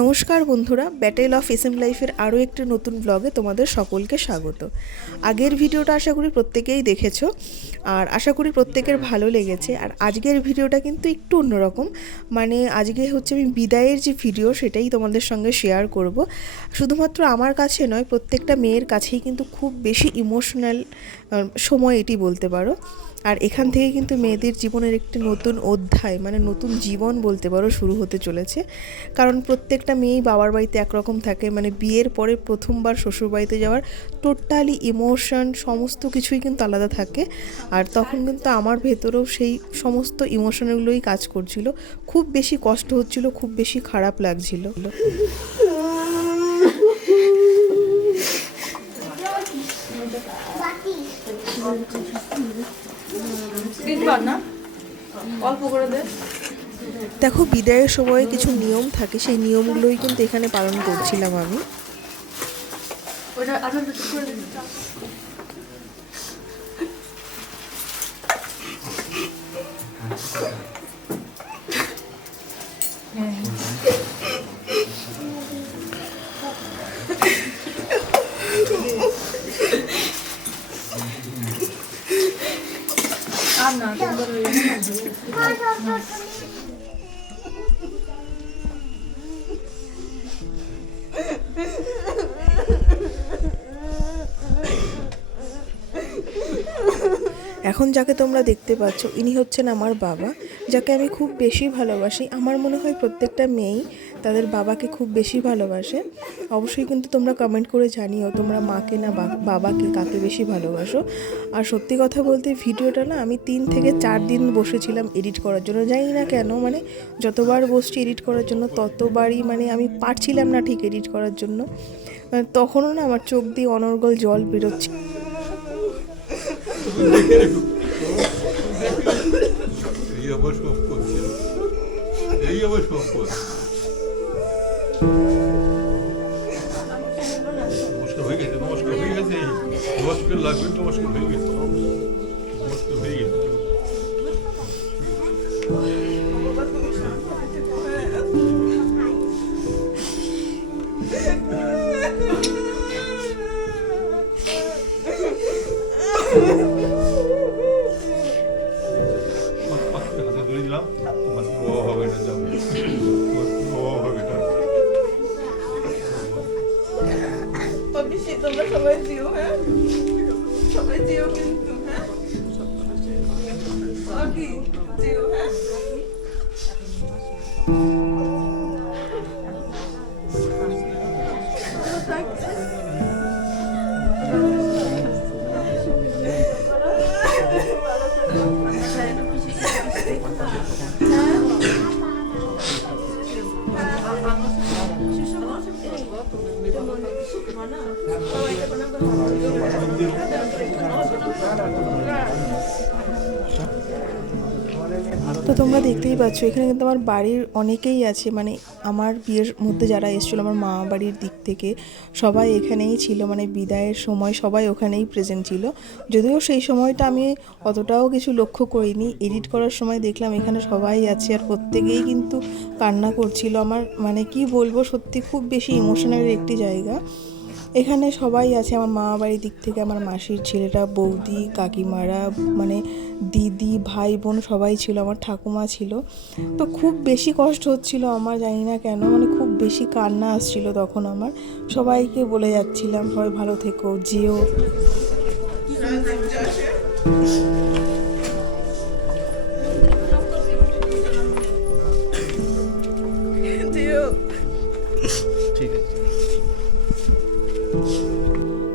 নমস্কার বন্ধুরা, battle of SM লাইফের আরও একটি নতুন ব্লগে তোমাদের সকলকে স্বাগত। আগের ভিডিওটা আশা করি প্রত্যেকেই দেখেছো, আর আশা করি প্রত্যেকের ভালো লেগেছে। আর আজকের ভিডিওটা কিন্তু একটু অন্যরকম, মানে আজকে হচ্ছে আমি বিদায়ের যে ভিডিও সেটাই তোমাদের সঙ্গে শেয়ার করব। শুধুমাত্র আমার কাছে নয়, প্রত্যেকটা মেয়ের কাছেই কিন্তু খুব বেশি ইমোশনাল সময় এটি বলতে পারো। আর এখান থেকে কিন্তু মেয়েদের জীবনের একটি নতুন অধ্যায়, মানে নতুন জীবন বলতে পারো, শুরু হতে চলেছে। কারণ প্রত্যেকটা মেয়েই বাবার বাড়িতে একরকম থাকে, মানে বিয়ের পরে প্রথমবার শ্বশুরবাড়িতে যাওয়ার টোটালি ইমোশন সমস্ত কিছুই কিন্তু আলাদা থাকে। আর তখন কিন্তু আমার ভেতরেও সেই সমস্ত ইমোশনগুলোই কাজ করছিল। খুব বেশি কষ্ট হচ্ছিল, খুব বেশি খারাপ লাগছিল। দেখো, বিদায়ের সময় কিছু নিয়ম থাকে, সেই নিয়মগুলোই কিন্তু এখানে পালন করছিলাম আমি। এখন যাকে তোমরা দেখতে পাচ্ছ, ইনি হচ্ছেন আমার বাবা, যাকে আমি খুব বেশি ভালোবাসি। আমার মনে হয় প্রত্যেকটা মেয়েই তাদের বাবাকে খুব বেশি ভালোবাসে। অবশ্যই কিন্তু তোমরা কমেন্ট করে জানিও তোমরা মাকে না বাবাকে কাকে বেশি ভালোবাসো। আর সত্যি কথা বলতে ভিডিওটা না আমি 3 থেকে 4 দিন বসেছিলাম এডিট করার জন্য। জানি না কেন, মানে যতবার বসছি এডিট করার জন্য ততবারই মানে আমি পারছিলাম না ঠিক এডিট করার জন্য। তখনও না আমার চোখ দিয়ে অনর্গল জল বেরোচ্ছে। এই আবার সম্পদ ছিল, এই আবার সম্পদ। নমস্কার হয়ে গেছে, নমস্কার হয়ে গেছে, নমস্কার লাগবে, নমস্কার হয়ে গেছে, নমস্কার হয়ে গেছে। তোমরা সবাই দিও, হ্যাঁ সবাই দিও কিন্তু, হ্যাঁ আগে দিও, হ্যাঁ। তো তোমরা দেখতেই পাচ্ছ এখানে কিন্তু আমার বাড়ির অনেকেই আছে, মানে আমার বিয়ের মধ্যে যারা এসেছিলো আমার মা বাড়ির দিক থেকে সবাই এখানেই ছিল। মানে বিদায়ের সময় সবাই ওখানেই প্রেজেন্ট ছিল। যদিও সেই সময়টা আমি অতটাও কিছু লক্ষ্য করিনি, এডিট করার সময় দেখলাম এখানে সবাই আছে আর প্রত্যেকেই কিন্তু কান্না করছিল। আমার মানে কি বলবো, সত্যি খুব বেশি ইমোশনাল একটি জায়গা। এখানে সবাই আছে আমার মা বাড়ির দিক থেকে, আমার মাসির ছেলেরা, বৌদি, কাকিমারা, মানে দিদি, ভাই বোন সবাই ছিল, আমার ঠাকুমা ছিল। তো খুব বেশি কষ্ট হচ্ছিল আমার, জানি না কেন, মানে খুব বেশি কান্না আসছিল তখন আমার। সবাইকে বলে যাচ্ছিলাম সবাই ভালো থেকো, যেও।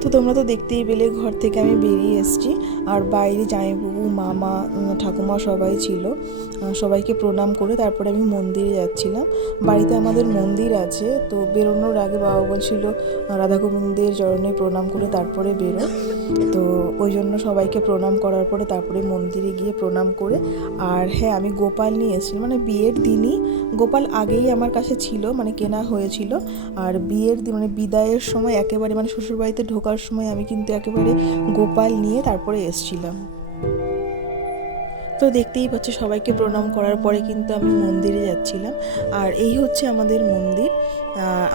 তো তোমরা তো দেখতেই পেলে ঘর থেকে আমি বেরিয়ে এসেছি, আর বাইরে জামাইবাবু, মামা, ঠাকুমা সবাই ছিল। সবাইকে প্রণাম করে তারপরে আমি মন্দিরে যাচ্ছিলাম। বাড়িতে আমাদের মন্দির আছে, তো বেরোনোর আগে বাবা বলছিল রাধা গোবিন্দের চরণে প্রণাম করে তারপরে বেরো। তো ওই জন্য সবাইকে প্রণাম করার পরে তারপরে মন্দিরে গিয়ে প্রণাম করে, আর হ্যাঁ আমি গোপাল নিয়ে এসেছিলাম। মানে বিয়ের দিনই গোপাল আগেই আমার কাছে ছিল, মানে কেনা হয়েছিল। আর বিয়ের দিন মানে বিদায়ের সময় একেবারে মানে শ্বশুরবাড়িতে ঢোকার সময় আমি কিন্তু একেবারে গোপাল নিয়ে তারপরে এসেছিলাম। তো দেখতেই পাচ্ছ সবাইকে প্রণাম করার পরে কিন্তু আমি মন্দিরে যাচ্ছিলাম। আর এই হচ্ছে আমাদের মন্দির।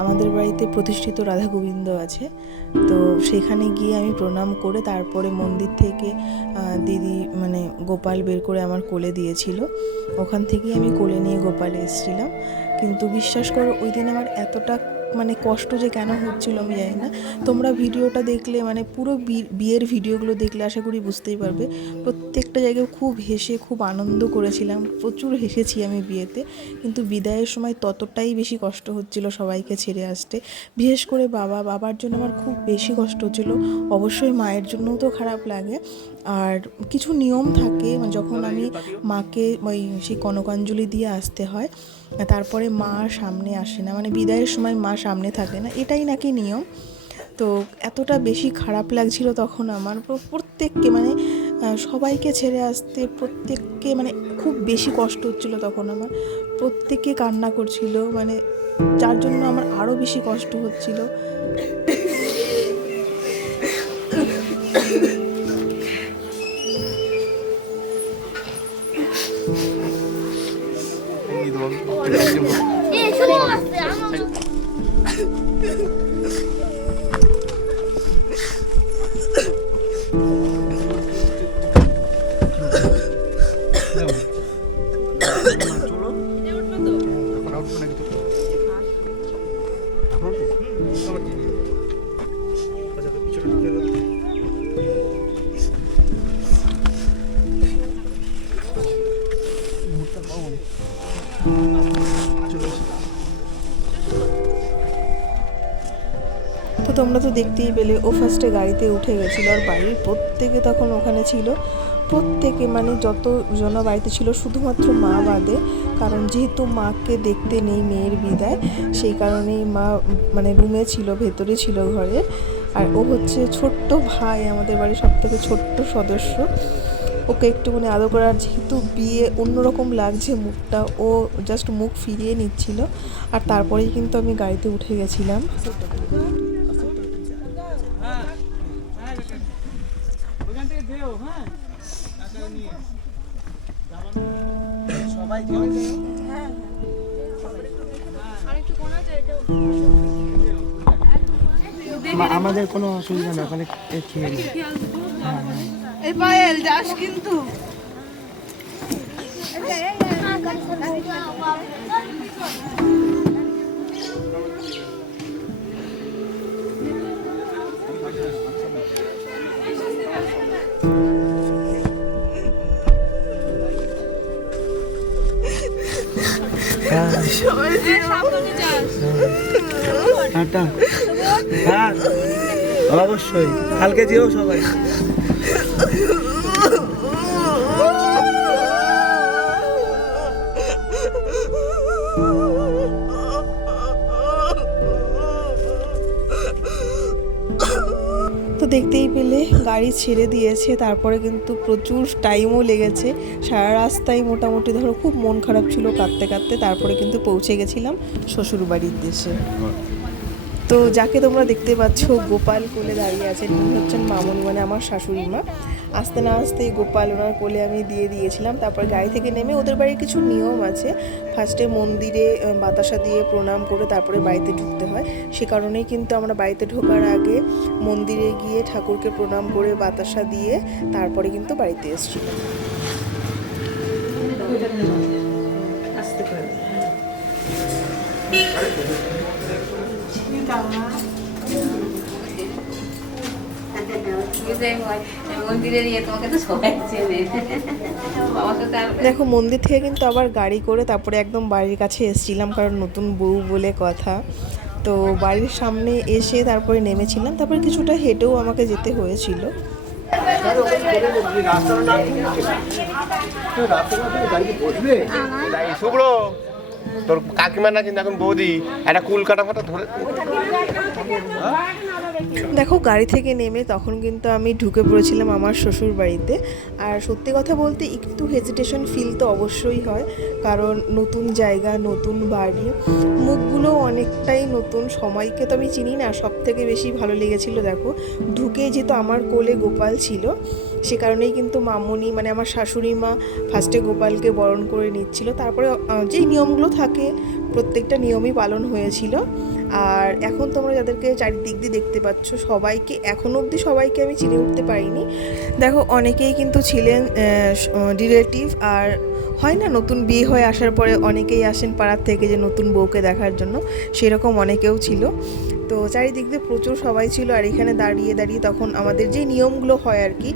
আমাদের বাড়িতে প্রতিষ্ঠিত রাধা গোবিন্দ আছে, তো সেখানে গিয়ে আমি প্রণাম করে তারপরে মন্দির থেকে দিদি মানে গোপাল বের করে আমার কোলে দিয়েছিল। ওখান থেকেই আমি কোলে নিয়ে গোপালে এসেছিলাম। কিন্তু বিশ্বাস করো ওই দিন আমার এতটা মানে কষ্ট যে কেন হচ্ছিল আমি জানি না। তোমরা ভিডিওটা দেখলে মানে পুরো বিয়ের ভিডিওগুলো দেখলে আশা করি বুঝতেই পারবে। প্রত্যেকটা জায়গায় খুব হেসে খুব আনন্দ করেছিলাম, প্রচুর হেসেছি আমি বিয়েতে। কিন্তু বিদায়ের সময় ততটাই বেশি কষ্ট হচ্ছিল সবাইকে ছেড়ে আসতে। বিশেষ করে বাবার জন্য আমার খুব বেশি কষ্ট হচ্ছিল, অবশ্যই মায়ের জন্যও তো খারাপ লাগে। আর কিছু নিয়ম থাকে যখন আমি মাকে ওই সেই কনকাঞ্জলি দিয়ে আসতে হয়, তারপরে মা সামনে আসে না, মানে বিদায়ের সময় মা সামনে থাকে না, এটাই নাকি নিয়ম। তো এতটা বেশি খারাপ লাগছিল তখন আমার, প্রত্যেককে মানে সবাইকে ছেড়ে আসতে প্রত্যেককে মানে খুব বেশি কষ্ট হচ্ছিল তখন আমার। প্রত্যেকে কান্না করছিল, মানে যার জন্য আমার আরও বেশি কষ্ট হচ্ছিল। তো তোমরা তো দেখতেই পেলে ও ফার্স্টে গাড়িতে উঠে গেছিলো, আর বাড়ির প্রত্যেকে তখন ওখানে ছিল। প্রত্যেকে মানে যতজন বাড়িতে ছিল শুধুমাত্র মা বাদে, কারণ যেহেতু মাকে দেখতে নেই মেয়ের বিদায়, সেই কারণেই মা মানে রুমে ছিল, ভেতরে ছিল ঘরে। আর ও হচ্ছে ছোট্ট ভাই, আমাদের বাড়ির সবথেকে ছোট্ট সদস্য। ওকে একটু মানে আদর করার, যেহেতু বিয়ে অন্যরকম লাগছে মুখটা, ও জাস্ট মুখ ফিরিয়ে নিচ্ছিল। আর তারপরেই কিন্তু আমি গাড়িতে উঠে গেছিলাম। আমাদের কোনো অসুবিধা না, ওখানে খেয়ে নিই। এই পায়েল যাস কিন্তু। টাটা। হ্যাঁ অবশ্যই, কালকে যেও সবাই। তো দেখতেই পেলে গাড়ি ছেড়ে দিয়েছে, তারপরে কিন্তু প্রচুর টাইমও লেগেছে। সারা রাস্তায় মোটামুটি ধরো খুব মন খারাপ ছিল, কাঁদতে কাঁদতে তারপরে কিন্তু পৌঁছে গেছিলাম শ্বশুরবাড়ির দেশে। তো যাকে তোমরা দেখতে পাচ্ছ গোপাল কোলে দাঁড়িয়ে আছেন, উনি হচ্ছেন মামুনি, মানে আমার শাশুড়ি মা। আস্তে না আসতেই গোপাল ওনার কোলে আমি দিয়ে দিয়েছিলাম। তারপর গাড়ি থেকে নেমে ওদের বাড়ির কিছু নিয়ম আছে, ফার্স্টে মন্দিরে বাতাসা দিয়ে প্রণাম করে তারপরে বাড়িতে ঢুকতে হয়। সে কারণেই কিন্তু আমরা বাড়িতে ঢোকার আগে মন্দিরে গিয়ে ঠাকুরকে প্রণাম করে বাতাসা দিয়ে তারপরে কিন্তু বাড়িতে এসেছিলাম। দেখো মন্দির থেকে কিন্তু আবার গাড়ি করে তারপরে একদম বাড়ির কাছে এসেছিলাম, কারণ নতুন বউ বলে কথা। তো বাড়ির সামনে এসে তারপরে নেমেছিলাম, তারপরে কিছুটা হেঁটেও আমাকে যেতে হয়েছিল। শুভ্র, তোর কাকিমা না কিন্তু এখন বৌদি একটা কুল কাটা ফাটা ধরে দেখো গাড়ি থেকে নেমে তখন কিন্তু আমি ঢুকে পড়েছিলাম আমার শ্বশুর বাড়িতে। আর সত্যি কথা বলতে একটু হেজিটেশন ফিল তো অবশ্যই হয়, কারণ নতুন জায়গা, নতুন বাড়ি, মুখগুলো অনেকটাই নতুন, সময়কে তো আমি চিনি না। সব থেকে বেশি ভালো লেগেছিল দেখো ঢুকে, যেহেতু আমার কোলে গোপাল ছিল সে কারণেই কিন্তু মামুনি মানে আমার শাশুড়ি মা ফার্স্টে গোপালকে বরণ করে নিচ্ছিল, তারপরে যেই নিয়মগুলো থাকে প্রত্যেকটা নিয়মই পালন হয়েছিল। আর এখন তোমরা যাদেরকে চারিদিক দিয়ে দেখতে পাচ্ছ সবাইকে এখনও অবধি সবাইকে আমি চিনে উঠতে পারিনি। দেখো অনেকেই কিন্তু ছিলেন রিলেটিভ, আর হয় না নতুন বিয়ে হয়ে আসার পরে অনেকেই আসেন পাড়ার থেকে যে নতুন বউকে দেখার জন্য, সেরকম অনেকেও ছিল। তো চারিদিক দিয়ে প্রচুর সবাই ছিল। আর এখানে দাঁড়িয়ে দাঁড়িয়ে তখন আমাদের যে নিয়মগুলো হয় আর কি,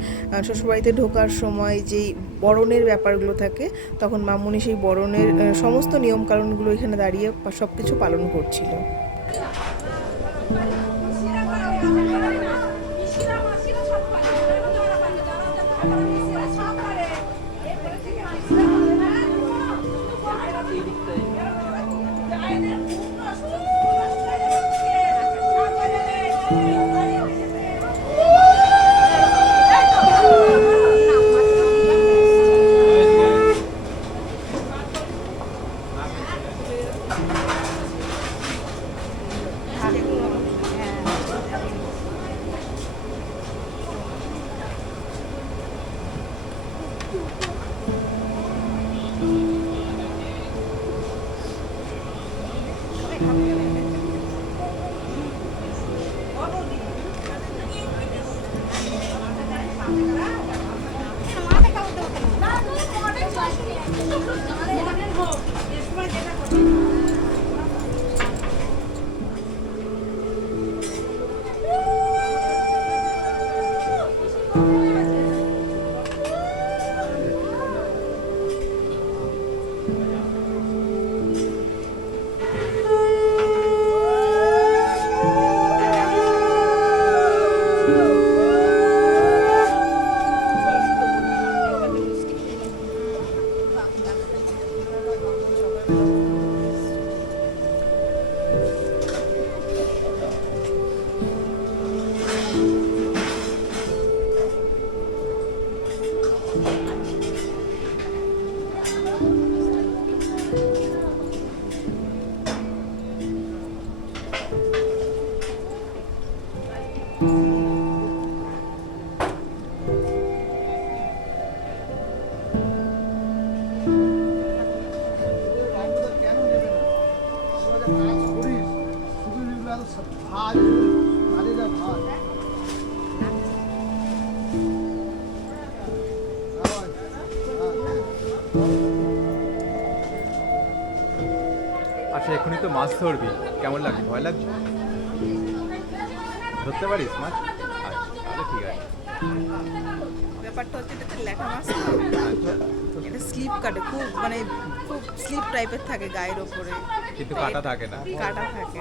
শ্বশুরবাড়িতে ঢোকার সময় যেই বরণের ব্যাপারগুলো থাকে, তখন মামুনি সেই বরণের সমস্ত নিয়মকানুনগুলো এখানে দাঁড়িয়ে সব কিছু পালন করছিল। আচ্ছা এখনই তো মাছ ধরবি, কেমন লাগছে? ভয় লাগছে? ধরতে পারিস মাছ? আচ্ছা তাহলে ঠিক আছে। ব্যাপারটা হচ্ছে এটাতে ল্যাঠা মাছ, এটা স্লিপ কাটে খুব, মানে খুব স্লিপ টাইপের থাকে গায়ের ওপরে, কিন্তু কাটা থাকে না। কাটা থাকে।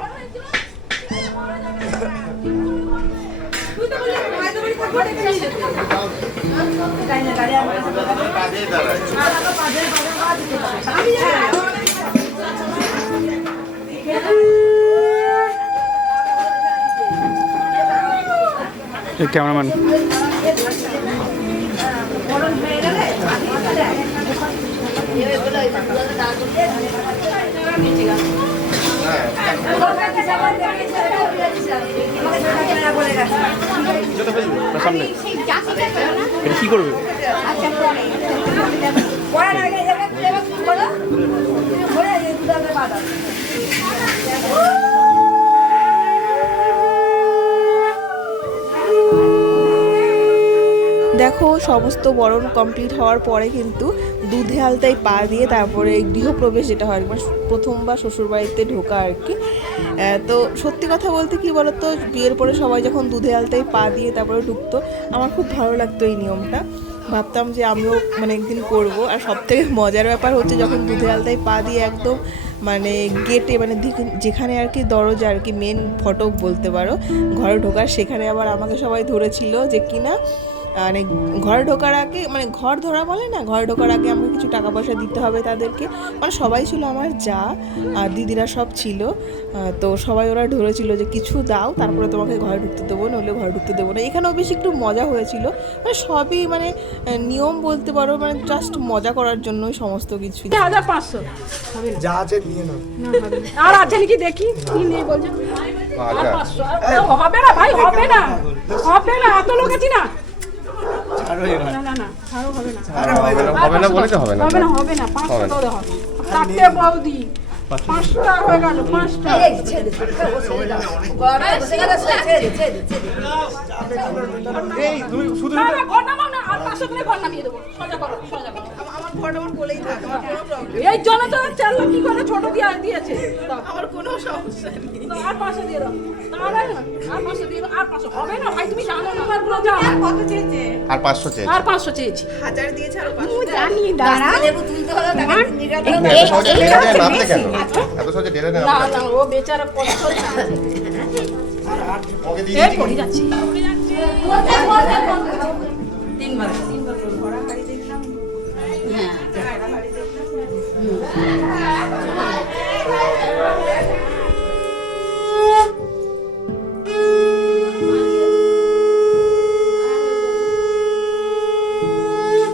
ক্যামেরাম্যান সামনে এটা কি করবে? দেখো সমস্ত বরণ কমপ্লিট হওয়ার পরে কিন্তু দুধে আলতায় পা দিয়ে তারপরে গৃহপ্রবেশ যেটা হয়, মানে প্রথমবার শ্বশুরবাড়িতে ঢোকা আর কি। তো সত্যি কথা বলতে কি বলতো, বিয়ের পরে সবাই যখন দুধে আলতায় পা দিয়ে তারপরে ঢুকতো, আমার খুব ভালো লাগতো এই নিয়মটা। ভাবতাম যে আমিও মানে একদিন করব। আর সবথেকে মজার ব্যাপার হচ্ছে যখন দুধে আলতায় পা দিয়ে একদম মানে গেটে, মানে যেখানে আর কি দরজা আর কি মেন ফটক বলতে পারো ঘরে ঢোকার, সেখানে আবার আমাকে সবাই ধরেছিল যে কিনা মানে ঘরে ঢোকার আগে, মানে ঘর ধরা বলে না, ঘরে ঢোকার আগে আমাকে কিছু টাকা পয়সা দিতে হবে তাদেরকে। মানে সবাই ছিল, আমার যা আর দিদিরা সব ছিল। তো সবাই ওরা ধরেছিল যে কিছু দাও তারপরে তোমাকে ঘরে ঢুকতে দেবো, নইলে ঘরে ঢুকতে দেবো না। এখানেও বেশ একটু মজা হয়েছিল, মানে সবই মানে নিয়ম বলতে পারো, মানে জাস্ট মজা করার জন্যই সমস্ত কিছু। 1500 যা আছে নিয়ে নাও। আর আছে নাকি দেখি কি নেই বলছে। আর 500 হবে না ভাই, হবে না, হবে না, এত লোক আছি না। না না না, আরো হবে না, হবে না বলে তো হবে না। হবে না, হবে না, 500 টাকা হবে। তাতে বৌদি 5টা হয়ে গেল, 5টা। এই তুমি শুধু না না, ঘর নামাও না, আর 500 করে ঘর নামিয়ে দেবো। সোজা করো, সোজা করো। আমার ঘরটা আমার কোলেই থাক, আমার কোনো প্রবলেম, এই জন্য তো 4 লাখ কি করে ছোট দিয়ে দিয়েছে। দাও, আমার কোনো সমস্যা নেই। দাও, আর 500 দিয়ে দাও। তাহলে আর 500 দিয়ে দাও, আর 500 হবে না ভাই, তুমি জানো না আমার পুরো যাও। কত চেয়েছে? আর 500 চেয়েছে। আর 500 চেয়েছি। 1000 দিয়েছে আর 500 আমি জানি, দাঁড়া। এত সহজে ঢেলে দেয় নামতে কেন? এত সহজে ঢেলে দেয় না নামতে না, ও বেচারা কষ্ট হচ্ছে। ওকে দিয়ে এই দিচ্ছি। পড়ে যাচ্ছে, পড়ে যাচ্ছে। তিনবার ভরা হাড়ি দেখলাম। হ্যাঁ।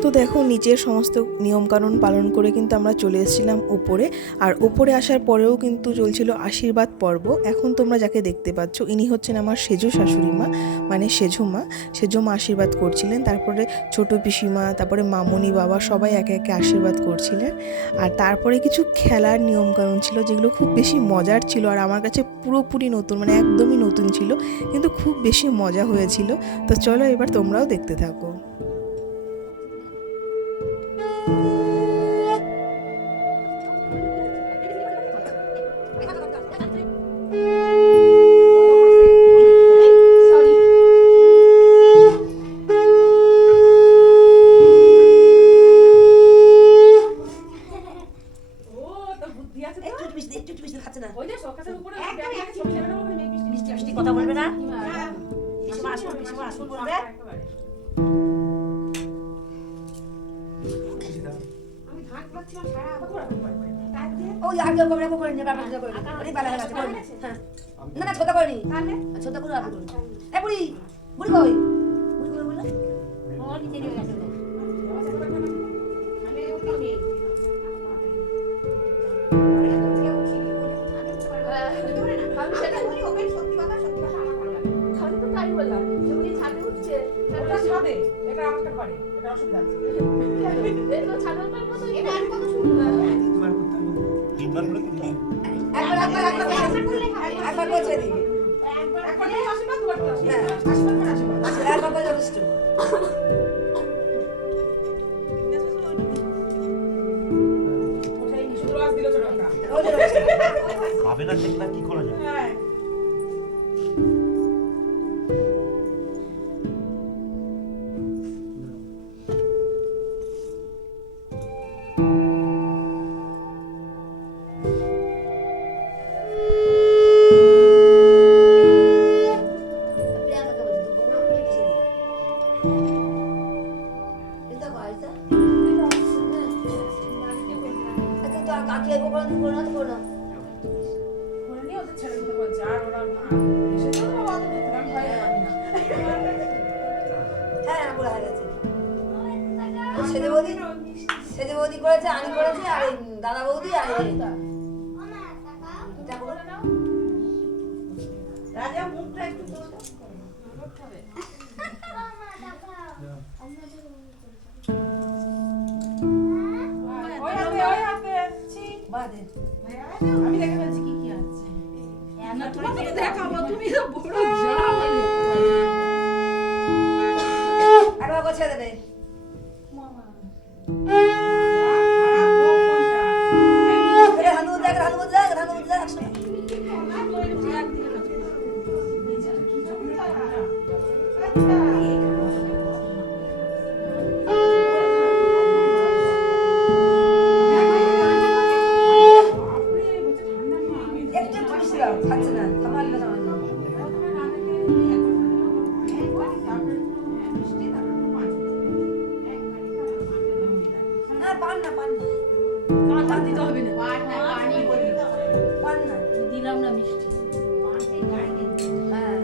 তো দেখো নিচের সমস্ত নিয়মকানুন পালন করে কিন্তু আমরা চলে এসেছিলাম ওপরে। আর ওপরে আসার পরেও কিন্তু চলছিল আশীর্বাদ পর্ব। এখন তোমরা যাকে দেখতে পাচ্ছ ইনি হচ্ছেন আমার সেজো শাশুড়ি মা, মানে সেজো মা। সেজো মা আশীর্বাদ করছিলেন, তারপরে ছোট পিসিমা, তারপরে মামনি বাবা সবাই একে একে আশীর্বাদ করছিলেন। আর তারপরে কিছু খেলার নিয়মকানুন ছিল যেগুলো খুব বেশি মজার ছিল, আর আমার কাছে পুরোপুরি নতুন, মানে একদমই নতুন ছিল, কিন্তু খুব বেশি মজা হয়েছিল। তো চলো এবার তোমরাও দেখতে থাকো। কথা বলবে না, আসুন আসুন বলবে। ওই আগে করে করে নিয়ে বাবা করে অনেক ভালো লাগছে করে হ্যাঁ না না ছোট করে নি তাহলে ছোট করে আপনি করুন এ বুড়ি বুড়ি কই বুড়ি করে বলে ও নিচে নিয়ে গেছে মানে ওই নেই এটা আমাকে করে এটা অসুবিধা আছে এটা ছাড়ার পর কত এটা আর কত সুন্দর একবার করে দিই একবার আসবে না দুবার আসবে হ্যাঁ আসবে একবার করে যথেষ্ট ওটাই শুধু রাত দিল ছোটটা খাবে না ঠিক না কি করা যায় হ্যাঁ সেজে বৌদি করেছে আমি করেছি আর দাদা বৌদি আর রাজা মুখটা একটু আমি দেখে ফেলছি কি কি আছে তোমাকে দেখাবো তুমি তো বড় যাও একবার গোছা দেবে কাঁচা দিতে হবে না পান না দিলাম না মিষ্টি হ্যাঁ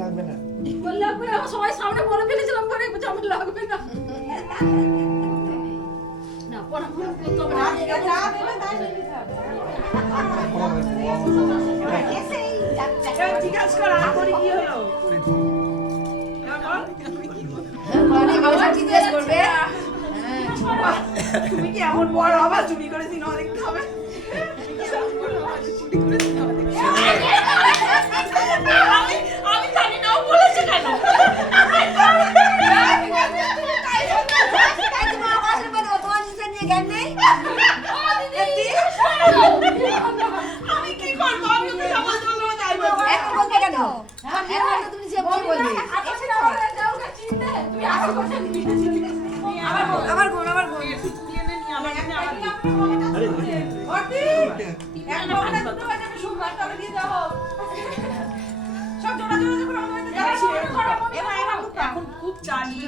লাগবে না বললে আমার সবাই সামনে বলে ফেলেছিলাম পরে আমার লাগবে না না পরে করতে হবে না জিজ্ঞাসা কর আড়াকড়ি কি হলো মানে মানুষ জিজ্ঞেস করবে তুমি কি এমন বড় আবার চুরি করে সিনেমা দেখতে হবে আমি জানি না ও বলেছে কেন তোমার বাসার পরে তোমার নিজের নিয়ে জ্ঞান নেই আমি কি করবো আমি তো সমাজ বলবো তাই বলবো এখন বলবে কেন এখন তো তুমি যে বল বলবে আমার বোন এখন খুব চালিয়ে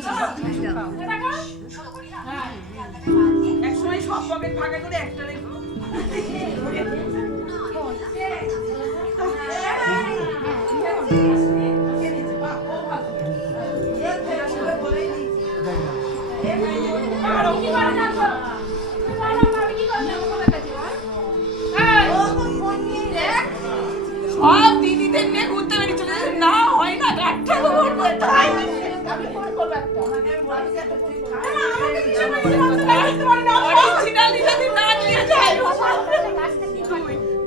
একসময় সব পকেট ফাঁকা করে একটা রেখো সব দিদিদের নিয়ে ঘুরতে বেরিয়ে চলে যায়। না হয় না একটা তো বলবো তাই অরিজিনালি যদি না নিয়ে যায়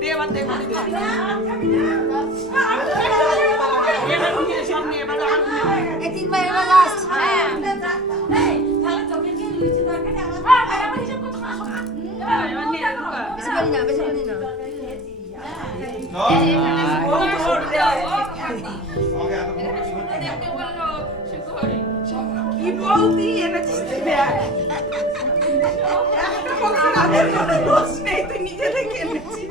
দেবার দেব সামনে এবার এই তিনবার এবার লাস্ট বেশি করি না কি বলতি এনেছিস দোষ নেই তুই নিজে থেকে এনেছিস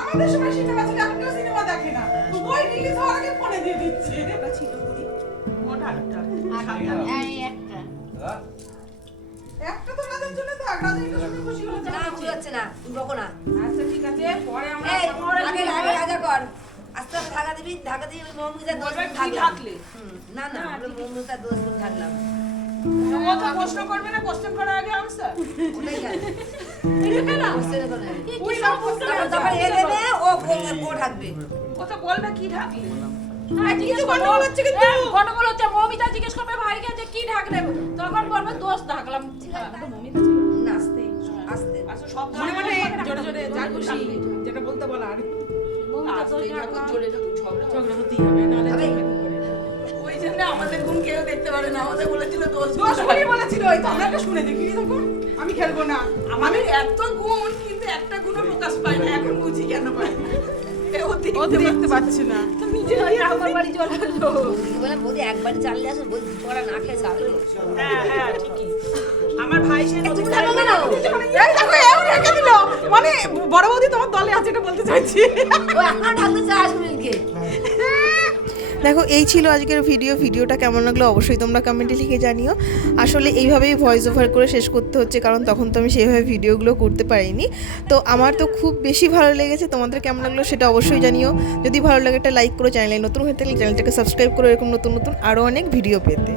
আমাদের সময় সিনেমা ছিল এখন কেউ সিনেমা দেখে না বই রিলিজ হওয়ার আগে ফোনে দিয়ে দিচ্ছে এটা ছিল বলি মোটা একটা তো রাজার জন্য থাক রাজা একটু শুনে খুশি হচ্ছে না ভুল হচ্ছে না তুমি বকো না আচ্ছা ঠিক আছে পরে আমরা এই আগে রাজা কর আস্তে আস্তে ঢাকা দিয়ে মমুজার দোষ বলবে কি থাকলাম থাকলে না না আমরা মমুজার দোষ থাকলাম ও তো প্রশ্ন করবে না কোশ্চেন করার আগে আনসার ওটাই কেন এটা কেন বুঝতে না বলে ওই সব বুঝতে তখন এ দেবে ও থাকবে ও তো বলবে কি ঢাকলে কিছু গন্ডগোল হচ্ছে কিন্তু গন্ডগোল হচ্ছে মমিতা জিজ্ঞেস করবে ভাইকে যে কি ঢাকলে তখন বলবে দোষ ঢাকলাম মমিতা ছিল না আস্তে আচ্ছা সব মনে মনে জোরে জোরে যা খুশি যেটা বলতে বলা আর মমিতা দোষ আস্তে যখন জোরে যখন ঝগড়া হতেই হবে নাহলে তবে ওই জন্য আমাদের গুণ কেউ দেখতে পারে না আমাদের বলেছিল দোষ বলি বলেছিল ওই তো আমরা একটা শুনে দেখি তখন আমি খেলবো না আমাদের এত গুণ কিন্তু একটা গুণও প্রকাশ পায় না এখন বুঝি কেন পায় ও দেখতে পাচ্ছে না নিজে আমার বাড়ি চলে আসলো বলে বৌদি একবার চাললে আসো বৌদি পড়া না খেয়ে চাললো হ্যাঁ ঠিকই আমার ভাই সে তুমি থাকো কেন এই দেখো এও রেখে দিল মানে বড় বৌদি তোমার দলে আছে এটা বলতে চাইছি ও এখন ঠাকুর চা আসমিলকে দেখো এই ছিল আজকের ভিডিওটা কেমন লাগলো অবশ্যই তোমরা কমেন্টে লিখে জানিও। আসলে এইভাবেই ভয়েস ওভার করে শেষ করতে হচ্ছে, কারণ তখন তো আমি সেইভাবে ভিডিওগুলো করতে পারিনি। তো আমার তো খুব বেশি ভালো লেগেছে, তোমাদের কেমন লাগলো সেটা অবশ্যই জানিও। যদি ভালো লাগে একটা লাইক করো, চ্যানেলে নতুন হয়ে থাকলে চ্যানেলটাকে সাবস্ক্রাইব করো এরকম নতুন নতুন আরও অনেক ভিডিও পেতে।